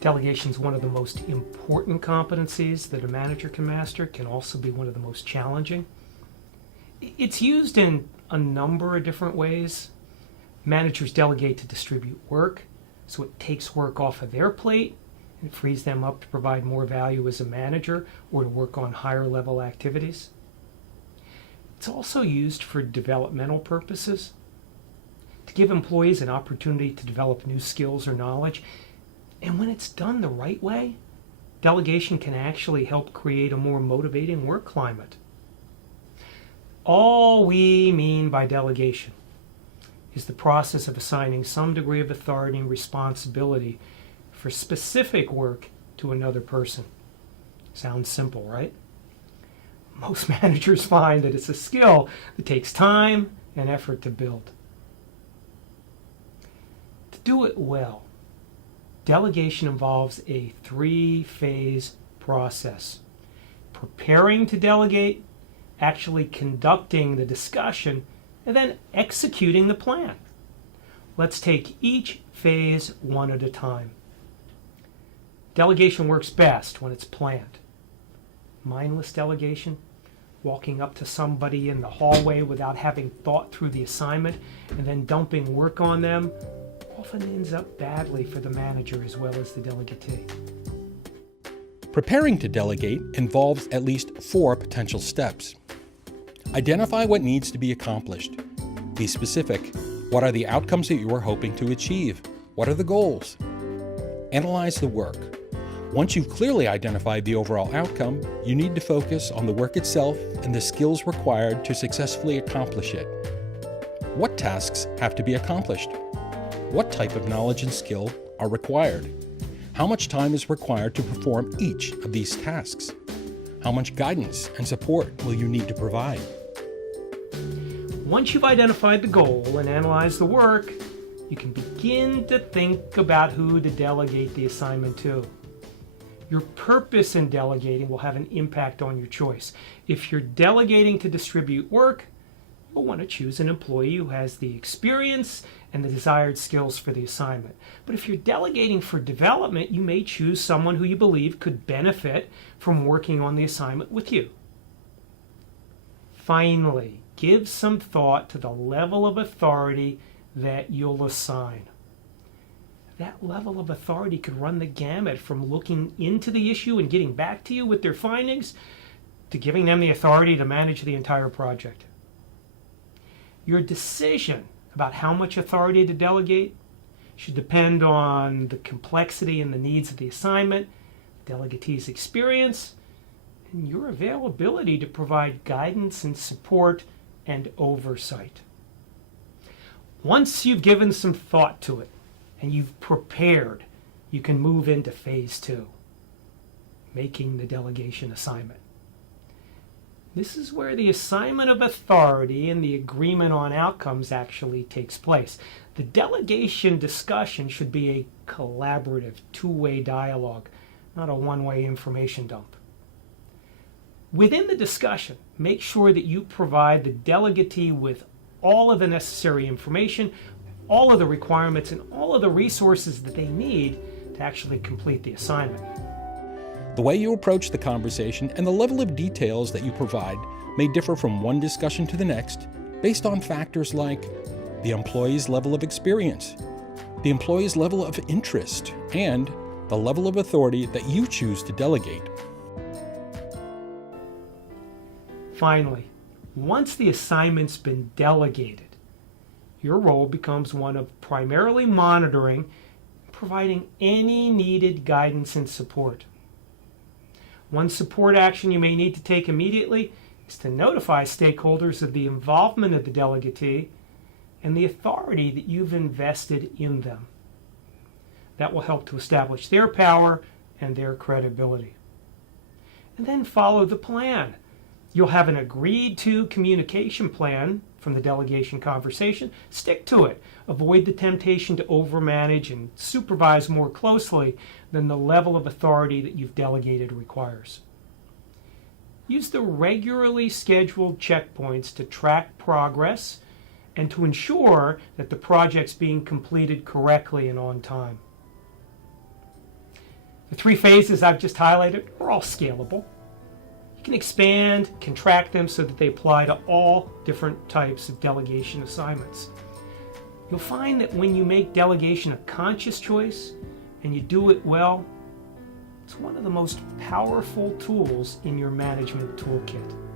Delegation is one of the most important competencies that a manager can master. It can also be one of the most challenging. It's used in a number of different ways. Managers delegate to distribute work, so it takes work off of their plate and it frees them up to provide more value as a manager or to work on higher level activities. It's also used for developmental purposes, to give employees an opportunity to develop new skills or knowledge. And when it's done the right way, delegation can actually help create a more motivating work climate. All we mean by delegation is the process of assigning some degree of authority and responsibility for specific work to another person. Sounds simple, right? Most managers find that it's a skill that takes time and effort to build. To do it well, delegation involves a three-phase process: preparing to delegate, actually conducting the discussion, and then executing the plan. Let's take each phase one at a time. Delegation works best when it's planned. Mindless delegation, walking up to somebody in the hallway without having thought through the assignment and then dumping work on them, often ends up badly for the manager as well as the delegatee. Preparing to delegate involves at least 4 potential steps. Identify what needs to be accomplished. Be specific. What are the outcomes that you are hoping to achieve? What are the goals? Analyze the work. Once you've clearly identified the overall outcome, you need to focus on the work itself and the skills required to successfully accomplish it. What tasks have to be accomplished? What type of knowledge and skill are required? How much time is required to perform each of these tasks? How much guidance and support will you need to provide? Once you've identified the goal and analyzed the work, you can begin to think about who to delegate the assignment to. Your purpose in delegating will have an impact on your choice. If you're delegating to distribute work, you'll want to choose an employee who has the experience and the desired skills for the assignment. But if you're delegating for development, you may choose someone who you believe could benefit from working on the assignment with you. Finally, give some thought to the level of authority that you'll assign. That level of authority could run the gamut from looking into the issue and getting back to you with their findings to giving them the authority to manage the entire project. Your decision about how much authority to delegate should depend on the complexity and the needs of the assignment, the delegatee's experience, and your availability to provide guidance and support and oversight. Once you've given some thought to it and you've prepared, you can move into phase 2, making the delegation assignment. This is where the assignment of authority and the agreement on outcomes actually takes place. The delegation discussion should be a collaborative, two-way dialogue, not a one-way information dump. Within the discussion, make sure that you provide the delegatee with all of the necessary information, all of the requirements, and all of the resources that they need to actually complete the assignment. The way you approach the conversation and the level of details that you provide may differ from one discussion to the next based on factors like the employee's level of experience, the employee's level of interest, and the level of authority that you choose to delegate. Finally, once the assignment's been delegated, your role becomes one of primarily monitoring and providing any needed guidance and support. One support action you may need to take immediately is to notify stakeholders of the involvement of the delegatee and the authority that you've invested in them. That will help to establish their power and their credibility. And then follow the plan. You'll have an agreed-to communication plan from the delegation conversation. Stick to it. Avoid the temptation to overmanage and supervise more closely than the level of authority that you've delegated requires. Use the regularly scheduled checkpoints to track progress and to ensure that the project's being completed correctly and on time. The 3 phases I've just highlighted are all scalable. You can expand, contract them so that they apply to all different types of delegation assignments. You'll find that when you make delegation a conscious choice and you do it well, it's one of the most powerful tools in your management toolkit.